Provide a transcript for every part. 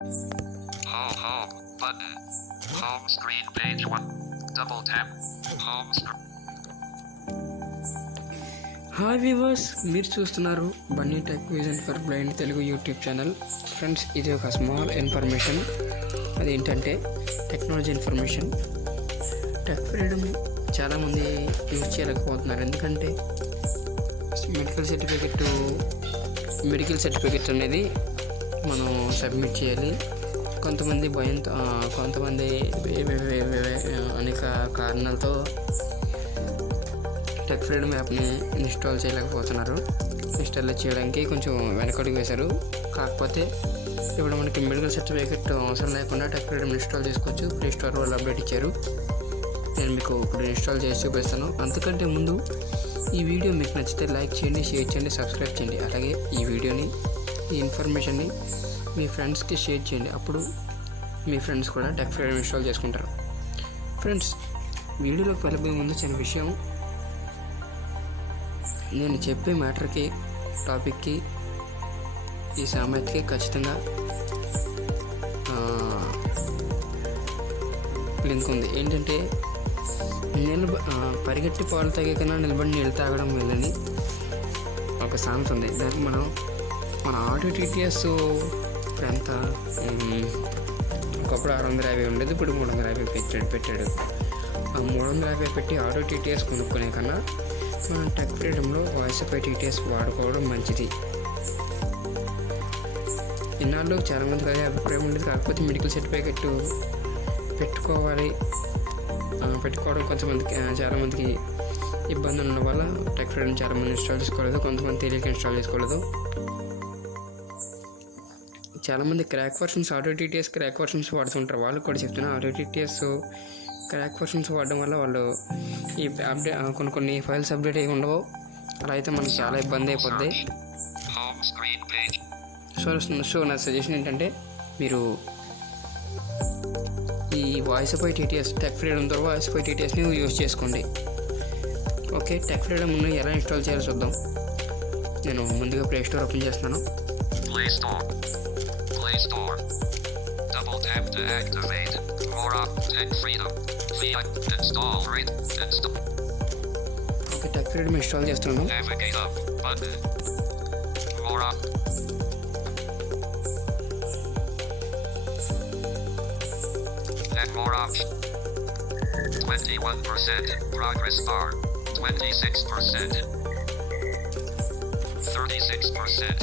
Home button. Home screen page 1. Double tap. Home screen. Hi viewers, మీరు చూస్తున్నారు Bunny tech vision for blind Telugu YouTube channel. Friends, ఇది ఒక small information. అదేంటంటే technology information. Tech freedom చాలామంది యూజ్ చేయలేకపోతున్నారు. ఎందుకంటే మెడికల్ సర్టిఫికెట్ అనేది మనం సబ్మిట్ చేయాలి. కొంతమంది భయంతో, కొంతమంది అనేక కారణాలతో టెక్ ఫ్రీడమ్ యాప్ని ఇన్స్టాల్ చేయలేకపోతున్నారు. ఇన్స్టాల్ చేయడానికి కొంచెం వెనకడుగు వేశారు. కాకపోతే ఇప్పుడు మనకి మెడికల్ సర్టిఫికేట్ అవసరం లేకుండా టెక్ ఫ్రీడమ్ ఇన్స్టాల్ చేసుకోవచ్చు. ప్లే స్టోర్ వాళ్ళు అప్డేట్ ఇచ్చారు. నేను మీకు ఇప్పుడు ఇన్స్టాల్ చేసి చూపిస్తాను. అంతకంటే ముందు ఈ వీడియో మీకు నచ్చితే లైక్ చేయండి, షేర్ చేయండి, సబ్స్క్రైబ్ చేయండి. అలాగే ఈ వీడియోని, ఈ ఇన్ఫర్మేషన్ని మీ ఫ్రెండ్స్కి షేర్ చేయండి. అప్పుడు మీ ఫ్రెండ్స్ కూడా టెక్ ఫ్రీడమ్ ఇన్స్టాల్ చేసుకుంటారు. ఫ్రెండ్స్, వీడియోలోకి వెళ్ళబోయే ముందు చిన్న విషయం. నేను చెప్పే మ్యాటర్కి, టాపిక్కి, ఈ సామెతకి ఖచ్చితంగా లింక్ ఉంది. ఏంటంటే పరిగెట్టి పాలు తాగే కన్నా నిలబడి నీళ్ళు తాగడం వెళ్ళని ఒక సామెత ఉంది. దానికి మన ఆటో టీటీఎస్ ఇప్పుడు ఎంత, ఒకప్పుడు 650 ఉండేది, ఇప్పుడు 350 పెట్టాడు. ఆ 350 పెట్టి ఆటో టీటీఎస్ కొనుక్కునే కన్నా మనం టెక్ ఫ్రీడమ్లో వాయిస్ పై టీటీఎస్ వాడుకోవడం మంచిది. ఇన్నాళ్ళు చాలామందికి అదే అభిప్రాయం ఉండేది. కాకపోతే మెడికల్ సర్టిఫికెట్ పెట్టుకోవడం కొంతమందికి, చాలామందికి ఇబ్బంది ఉండడం వల్ల టెక్ ఫ్రీడమ్ చాలామంది ఇన్స్టాల్ చేసుకోలేదు. కొంతమంది తెలియక ఇన్స్టాల్ చేసుకోలేదు. చాలామంది crack versions, auto TTS crack versions వాడుతుంటారు. వాళ్ళు కూడా చెప్తున్నారు, ఆటో టీటీఎస్ క్రాక్ వర్షన్స్ వాడడం వల్ల వాళ్ళు ఈ కొన్ని ఫైల్స్ అప్డేట్ అయ్యి ఉండవు. అలా అయితే మనకు చాలా ఇబ్బంది అయిపోద్ది. సో నా సజెషన్ ఏంటంటే, మీరు ఈ వాయిస్ పై టీటీఎస్, టెక్ ఫ్రీడమ్ ద్వారా వాయిస్ పై టీటీఎస్ని యూజ్ చేసుకోండి. ఓకే, టెక్ ఫ్రీడమ్ ఎలా ఇన్స్టాల్ చేయాలో చూద్దాం. నేను ముందుగా ప్లే స్టోర్ ఓపెన్ చేస్తున్నాను. Play Store. Double tap to activate. Tech Freedom. Install. Okay, tech freedom install చేస్తున్నాను. Navigate up button. More up. And more options. 21%. Progress bar. 26%. 36%.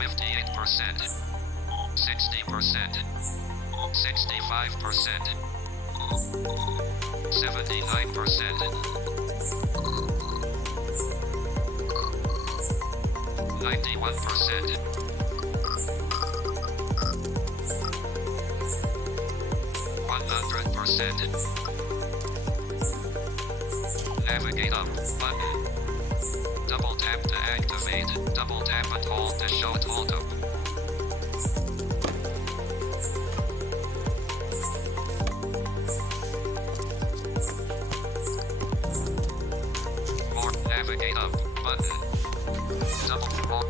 58%, 60%, 65%, 79%, 91%, 100%. Navigate up button. Double tap to activate. Double tap and hold to show hold up. More navigate up button. Double roll.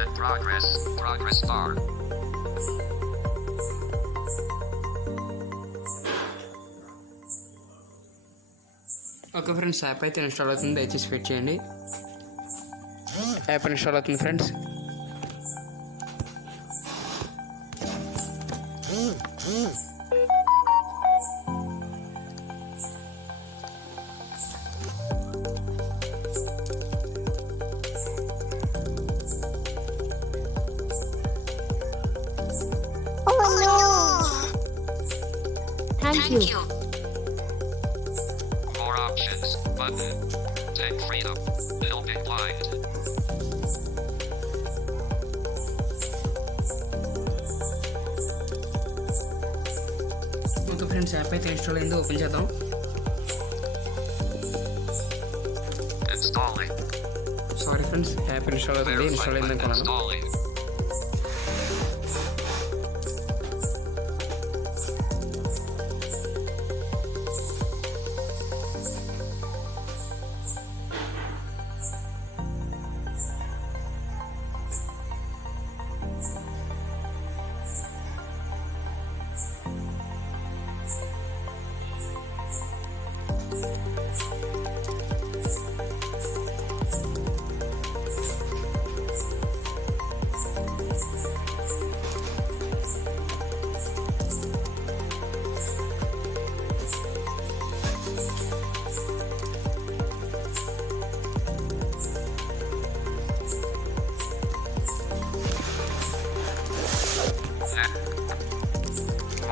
And progress bar. Okay friends, app అయితే ఇన్స్టాల్ అవుతుంది. దయచేసి వెయిట్ చేయండి. App install అవుతుంది friends. Thank you. More options button. Tech Freedom. Helping blind. Okay friends, app అయితే ఇన్స్టాల్ అయింది. ఓపెన్ చేద్దాం. Installing. Sorry friends, app install అవుతుంది. ఇన్స్టాల్ అయింది అనుకున్నాను. Installing.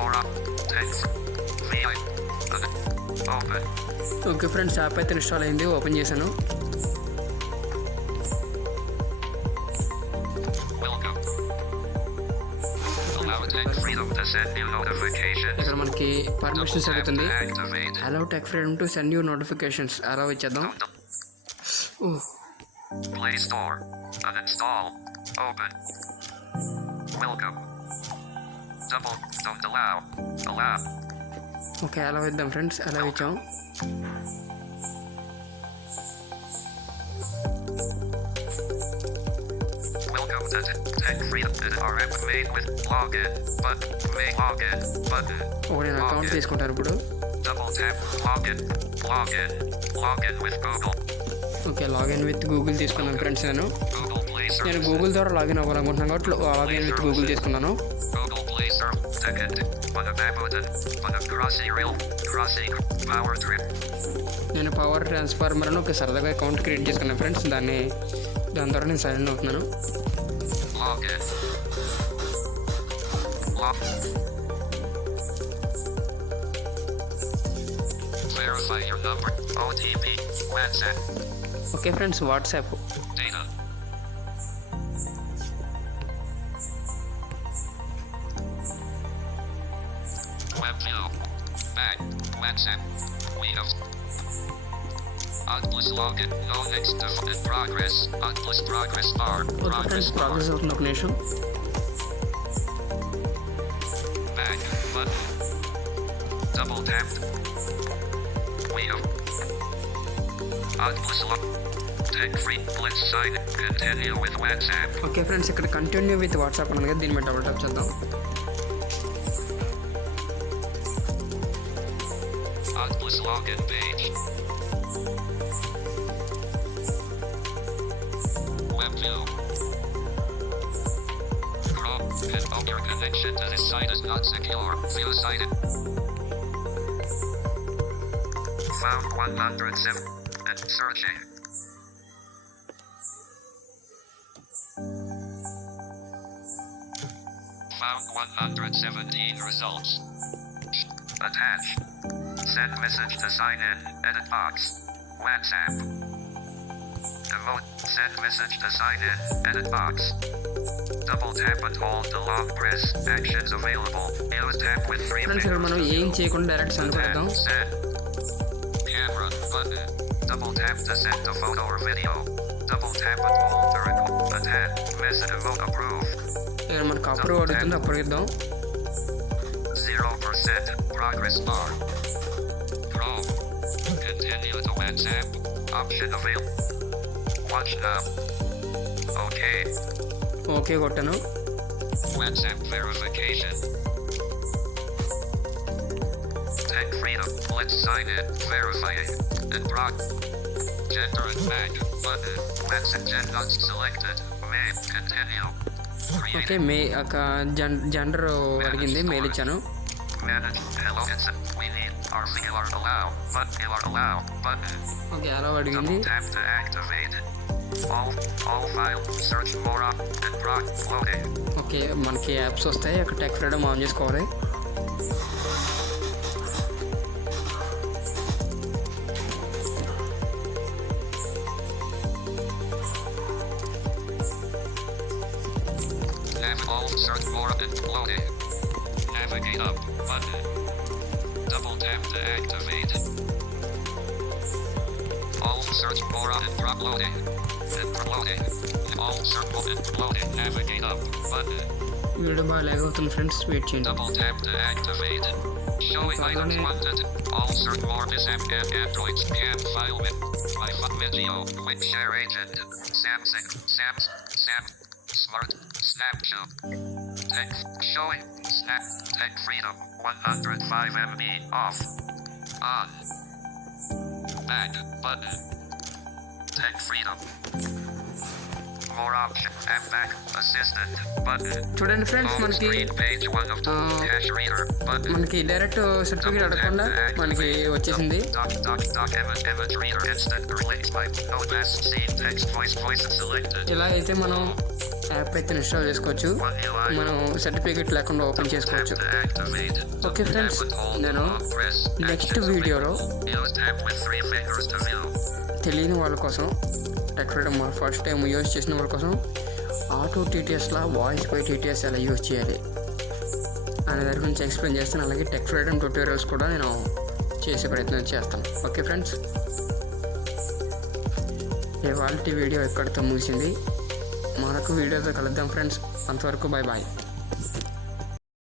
More up. Text. VI. Open. Okay friends, app అయితే ఇన్స్టాల్ అయింది. ఓపెన్ చేశాను. Welcome. Allow tech freedom to send you notifications. ఇక్కడ మనకి పర్మిషన్స్ Tap అడుగుతుంది. to activate. Allow tech freedom to send you notifications allow ఇచ్చేద్దాం. Play Store. Uninstall. Open. Welcome. Double. Don't allow. Allow. Okay, allow ఇద్దాం friends. Allow ఇచ్చాం. Welcome to Tech Freedom. RM made with login. But make login. Button. ఒక నేను అకౌంట్ తీసుకుంటాను ఇప్పుడు. Double tap. Login. Login. Login with Google. Okay, login with Google తీసుకున్నాను friends. Google Play నేను Service. Google ద్వారా లాగిన్ అవ్వాలనుకుంటున్నాను కాబట్టి లాగిన్ విత్ గూగుల్ తీసుకున్నాను. Google Play Service. Second. Button. Crossing Real. Crossing. Power Trip. నేను పవర్ ట్రాన్స్ఫార్మర్ అని ఒక సరదాగా అకౌంట్ క్రియేట్ చేసుకున్నాను ఫ్రెండ్స్. దాని ద్వారా నేను సైన్ ఇన్ అవుతున్నాను. Login. Verify your number. OTP. WhatsApp. Okay friends, WhatsApp. Data. WebView. Back. WhatsApp. We have. Plus login. No next in progress. Plus progress bar. Okay friends, progress అవుతుంది. ఒక నిమిషం. Back. Button. Double tap. We have. Plus log. Tech free. Let's sign. Continue with WhatsApp. Okay friends, ఇక్కడ continue with WhatsApp అన్నది కదా, దీని మీద double tap చేద్దాం. Plus login page. WebView. Chrome. Your connection to this site is not secure. View cited. Found 107. And searching. Found 117 results. Attach. Send message to sign in. Edit box. WhatsApp. Emote. Send message to sign in. Edit box. Double tap and hold to long press. Actions available. Use tap with three friends, ఇక్కడ మనం ఏం చేయకుండా direct send చేద్దాం. Send. Camera button. Double tap to send a photo or video. Double tap and hold to record. Attach. Message emote approved. ఇక్కడ మనకు అప్రూవ్ అడుగుతుంది. అప్రూవ్ ఇద్దాం. 0% progress bar. Chrome. Continue to WhatsApp. Option available. Watch now. Okay. Okay కొట్టాను. WhatsApp verification. Tech freedom. Let's sign in. Verify it. And proc. Gender and back. Button. WhatsApp gender not selected. May continue. Okay, may ఒక gender అడిగింది, మెయిల్ ఇచ్చాను. Manage. Hello. We need our singular allow. But you are allow. Button. Okay, అలా అడిగింది. Double tap to activate. All file. Search more up. And proc. Loading. Okay, మనకి యాప్స్ వస్తాయి. అక్కడ tech freedom on చేసుకోవాలి. Search more and loading. Navigate up button. Double tap to activate. All search more and drop loading. And loading. All circle and loading. Navigate up button. Video బాగా లాగ్ అవుతుంది friends, wait చేయండి. Double tap to activate. Showing items wanted. All search more this app and Android scan file with iPhone video. Quick share agent. Samsung. Smart. Snapchat. Tech. Showing. Snap. Tech freedom. 105 MB. Off. On. Back button. Tech freedom. More option. And back. Assistant button. చూడండి friends, Home మనకి screen page 1 of 2. Cash reader button. మనకి direct certificate అడగకుండా మనకి వచ్చేసింది. Doc image reader instant release by no less scene text voice selected. ఇలా అయితే మనం యాప్ అయితే ఇన్స్టాల్ చేసుకోవచ్చు. మనం సర్టిఫికేట్ లేకుండా ఓపెన్ చేసుకోవచ్చు. ఓకే ఫ్రెండ్స్, నేను నెక్స్ట్ వీడియోలో తెలియని వాళ్ళ కోసం, tech freedom first time use చేసిన వాళ్ళ కోసం ఆటో టీటీఎస్లా వాయిస్ బై టీటీఎస్ ఎలా యూజ్ చేయాలి అనే దాని గురించి ఎక్స్ప్లెయిన్ చేస్తాను. అలాగే టెక్ ఫ్రీడమ్ ట్యూటోరియల్స్ కూడా నేను చేసే ప్రయత్నం చేస్తాను. ఓకే ఫ్రెండ్స్, ఇవాళ వీడియో ఎక్కడితో ముగిసింది. మరొక వీడియోతో కలుద్దాం ఫ్రెండ్స్. అంతవరకు బాయ్ బాయ్.